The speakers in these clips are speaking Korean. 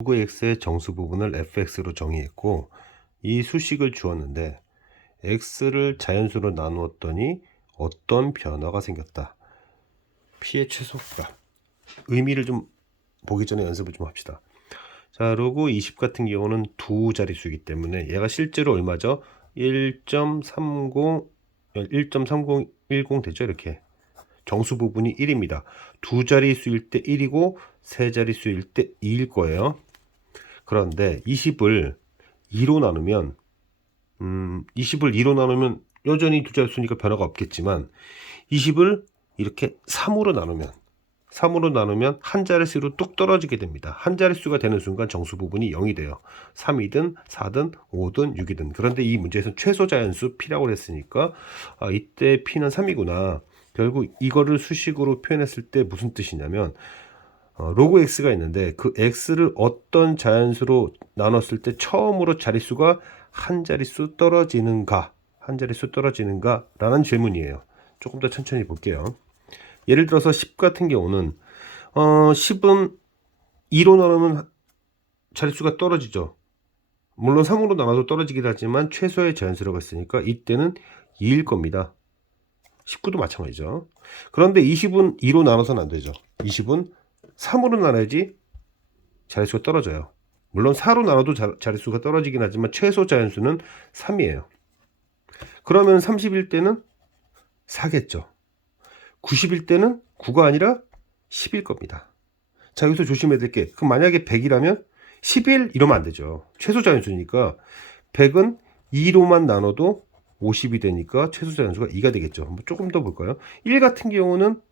로그 x의 정수 부분을 fx로 정의했고 이 수식을 주었는데 x를 자연수로 나누었더니 어떤 변화가 생겼다. p의 최소값. 의미를 좀 보기 전에 연습을 좀 합시다. 자, 로그 20 같은 경우는 두 자릿수이기 때문에 얘가 실제로 얼마죠? 1.3010 되죠? 이렇게. 정수 부분이 1입니다. 두 자릿수일 때 1이고 세 자릿수일 때 2일 거예요. 그런데 20을 2로 나누면 20을 2로 나누면 여전히 두 자릿수니까 변화가 없겠지만 20을 이렇게 3으로 나누면 한 자릿수로 뚝 떨어지게 됩니다. 한 자릿수가 되는 순간 정수 부분이 0이 돼요. 3이든 4든 5든 6이든. 그런데 이 문제에서 최소 자연수 p라고 했으니까 이때 p는 3이구나. 결국 이거를 수식으로 표현했을 때 무슨 뜻이냐면 로그 x가 있는데 그 x를 어떤 자연수로 나눴을 때 처음으로 자릿수가 한 자릿수 떨어지는가 라는 질문이에요. 조금 더 천천히 볼게요. 예를 들어서 10 같은 경우는 10은 2로 나누면 자릿수가 떨어지죠. 물론 3으로 나눠도 떨어지긴 하지만 최소의 자연수라고 했으니까 이때는 2일 겁니다. 19도 마찬가지죠. 그런데 20은 2로 나눠서는 안 되죠. 20은 3으로 나눠야지 자릿수가 떨어져요. 물론 4로 나눠도 자릿수가 떨어지긴 하지만 최소 자연수는 3이에요. 그러면 30일 때는 4겠죠. 90일 때는 9가 아니라 10일 겁니다. 자, 여기서 조심해야 될 게, 그럼 만약에 100이라면 11 이러면 안 되죠. 최소 자연수니까 100은 2로만 나눠도 50이 되니까 최소 자연수가 2가 되겠죠. 한번 조금 더 볼까요? 1 같은 경우는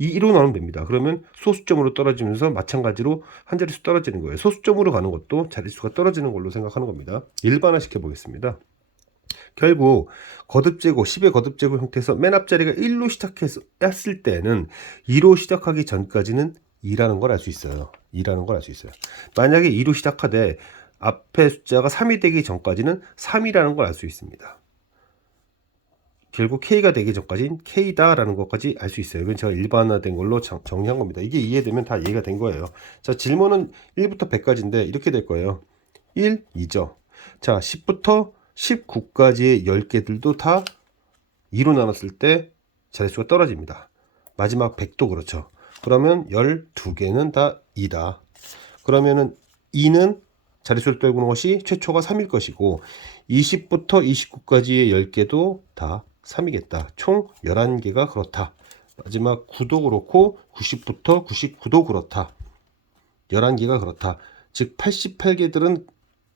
2로 나누면 됩니다. 그러면 소수점으로 떨어지면서 마찬가지로 한 자릿수 떨어지는 거예요. 소수점으로 가는 것도 자릿수가 떨어지는 걸로 생각하는 겁니다. 일반화 시켜 보겠습니다. 결국 거듭제곱 10의 거듭제곱 형태에서 맨 앞자리가 1로 시작했을 때는 2로 시작하기 전까지는 2라는 걸 알 수 있어요. 만약에 2로 시작하되 앞에 숫자가 3이 되기 전까지는 3이라는 걸 알 수 있습니다. 결국 K가 되기 전까지는 K다라는 것까지 알 수 있어요. 이건 제가 일반화된 걸로 정리한 겁니다. 이게 이해되면 다 이해가 된 거예요. 자, 질문은 1부터 100까지인데 이렇게 될 거예요. 1, 2죠. 자, 10부터 19까지의 10개들도 다 2로 나눴을 때 자릿수가 떨어집니다. 마지막 100도 그렇죠. 그러면 12개는 다 2다. 그러면은 2는 자릿수를 떨구는 것이 최초가 3일 것이고 20부터 29까지의 10개도 다 3이겠다. 총 11개가 그렇다. 마지막 9도 그렇고 90부터 99도 그렇다. 11개가 그렇다. 즉 88개들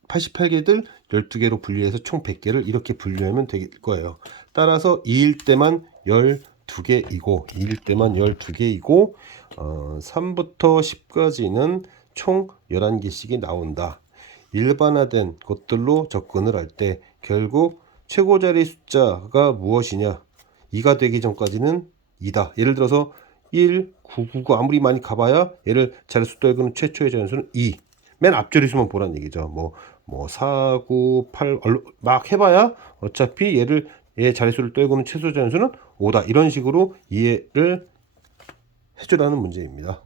12개로 분류해서 총 100개를 이렇게 분류하면 될 거예요. 따라서 2일 때만 12개이고 3부터 10까지는 총 11개씩이 나온다. 일반화된 것들로 접근을 할 때 결국 최고자리 숫자가 무엇이냐? 2가 되기 전까지는 2다. 예를 들어서 1, 9, 9, 9 아무리 많이 가봐야 얘를 자릿수 떨구는 최초의 자연수는 2. 맨 앞자리수만 보란 얘기죠. 뭐 4, 9, 8 막 해봐야 어차피 얘 자릿수를 떨구는 최소 자연수는 5다. 이런 식으로 이해를 해주라는 문제입니다.